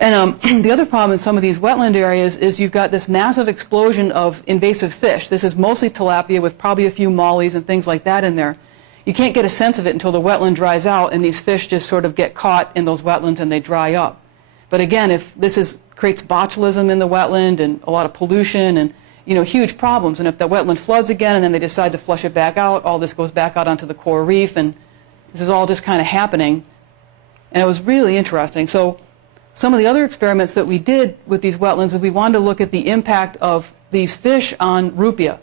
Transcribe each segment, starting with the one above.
And the other problem in some of these wetland areas is you've got this massive explosion of invasive fish. This is mostly tilapia with probably a few mollies and things like that in there. You can't get a sense of it until the wetland dries out and these fish just sort of get caught in those wetlands and they dry up. But again, if this creates botulism in the wetland and a lot of pollution and huge problems, and if the wetland floods again and then they decide to flush it back out, all this goes back out onto the coral reef, and this is all just kind of happening. And it was really interesting. So some of the other experiments that we did with these wetlands is we wanted to look at the impact of these fish on rupia.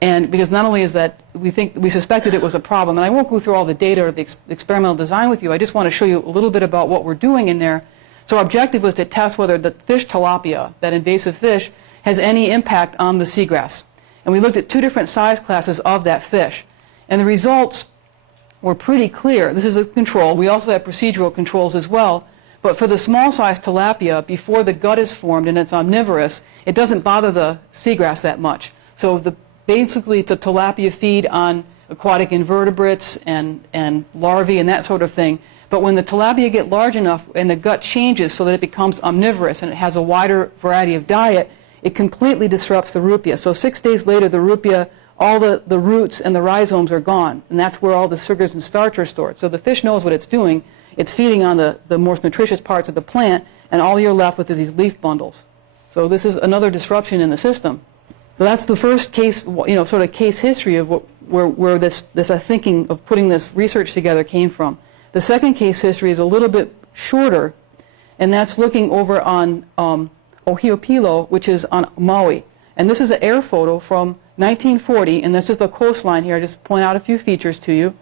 And because not only is that we suspected it was a problem, and I won't go through all the data or the experimental design with you, I just want to show you a little bit about what we're doing in there. So our objective was to test whether the fish tilapia, that invasive fish, has any impact on the seagrass. And we looked at 2 different size classes of that fish. And the results were pretty clear. This is a control. We also have procedural controls as well. But for the small size tilapia, before the gut is formed and it's omnivorous, it doesn't bother the seagrass that much. So basically the tilapia feed on aquatic invertebrates and larvae and that sort of thing. But when the tilapia get large enough and the gut changes so that it becomes omnivorous and it has a wider variety of diet, it completely disrupts the rupia. So 6 days later, the rupia, all the roots and the rhizomes are gone. And that's where all the sugars and starch are stored. So the fish knows what it's doing. It's feeding on the most nutritious parts of the plant, and all you're left with is these leaf bundles. So this is another disruption in the system. So that's the first case, sort of case history of where this thinking of putting this research together came from. The second case history is a little bit shorter, and that's looking over on Ohiopilo, which is on Maui. And this is an air photo from 1940, and this is the coastline here. I just point out a few features to you.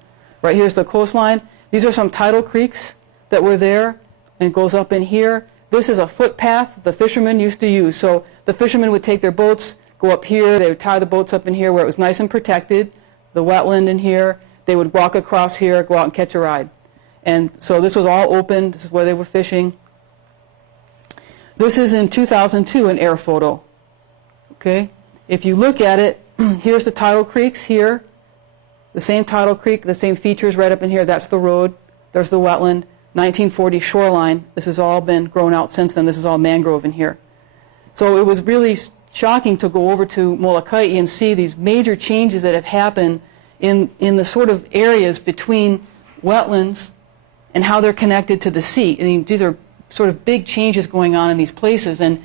Right here's the coastline. These are some tidal creeks that were there, and it goes up in here. This is a footpath the fishermen used to use. So the fishermen would take their boats, go up here, they would tie the boats up in here where it was nice and protected, the wetland in here. They would walk across here, go out and catch a ride. And so this was all open. This is where they were fishing. This is in 2002, an air photo. Okay? If you look at it, here's the tidal creeks here. The same tidal creek, the same features right up in here. That's the road. There's the wetland. 1940 shoreline. This has all been grown out since then. This is all mangrove in here. So it was really shocking to go over to Molokai and see these major changes that have happened in the sort of areas between wetlands and how they're connected to the sea. I mean, these are sort of big changes going on in these places, and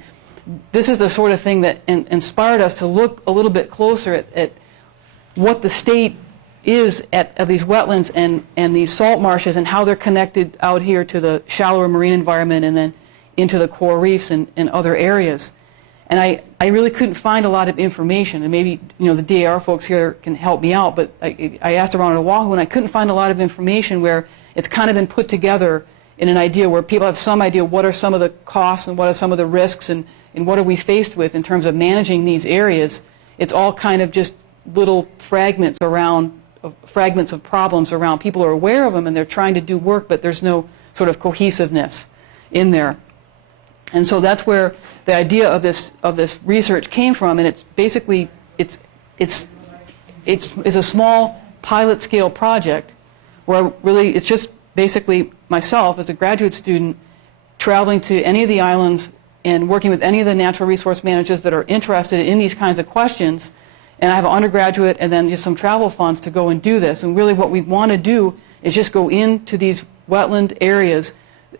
this is the sort of thing that inspired us to look a little bit closer at what the state is of these wetlands and these salt marshes and how they're connected out here to the shallower marine environment and then into the coral reefs and other areas. And I really couldn't find a lot of information, and maybe the DAR folks here can help me out, but I asked around at Oahu and I couldn't find a lot of information where it's kind of been put together in an idea where people have some idea what are some of the costs and what are some of the risks and what are we faced with in terms of managing these areas. It's all kind of just little fragments of problems around. People are aware of them and they're trying to do work, but there's no sort of cohesiveness in there. And so that's where the idea of this research came from, and it's basically it's a small pilot scale project where really it's just basically myself as a graduate student traveling to any of the islands and working with any of the natural resource managers that are interested in these kinds of questions. And I have an undergraduate and then just some travel funds to go and do this. And really what we want to do is just go into these wetland areas,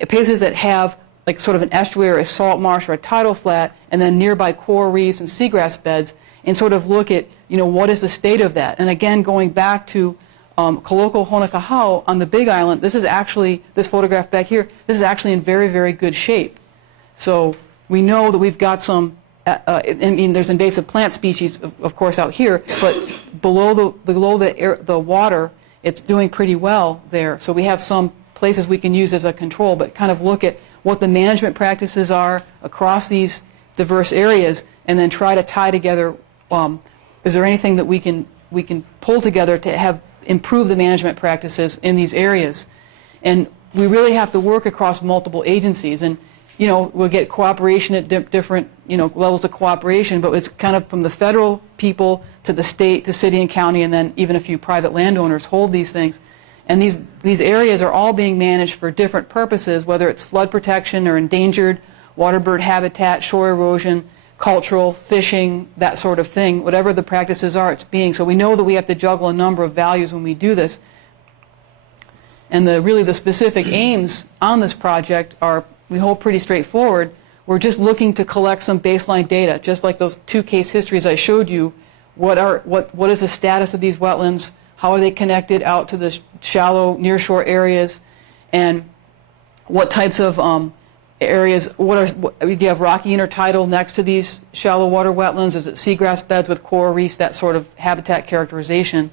places that have like sort of an estuary or a salt marsh or a tidal flat, and then nearby coral reefs and seagrass beds, and sort of look at, what is the state of that. And again, going back to Koloko Honokahau on the Big Island, this photograph back here, this is actually in very, very good shape. So we know that we've got some, there's invasive plant species, of course, out here, but below the water, it's doing pretty well there. So we have some places we can use as a control, but kind of look at what the management practices are across these diverse areas, and then try to tie together, is there anything that we can pull together to have improve the management practices in these areas. And we really have to work across multiple agencies, and we'll get cooperation at different levels of cooperation, but it's kind of from the federal people to the state to city and county, and then even a few private landowners hold these things. And these areas are all being managed for different purposes, whether it's flood protection or endangered waterbird habitat, shore erosion, cultural, fishing, that sort of thing. Whatever the practices are, it's being. So we know that we have to juggle a number of values when we do this. And really the specific aims on this project are, we hope, pretty straightforward. We're just looking to collect some baseline data, just like those 2 case histories I showed you. What is the status of these wetlands? How are they connected out to the shallow nearshore areas? And what types of areas, do you have rocky intertidal next to these shallow water wetlands? Is it seagrass beds with coral reefs, that sort of habitat characterization?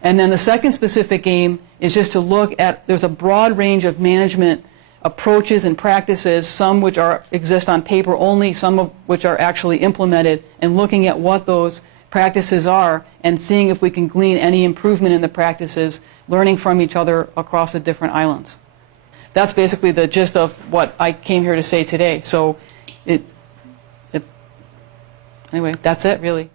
And then the second specific aim is just to look at, there's a broad range of management approaches and practices, some which exist on paper only, some of which are actually implemented, and looking at what those practices are and seeing if we can glean any improvement in the practices, learning from each other across the different islands. That's basically the gist of what I came here to say today. So anyway, that's it really.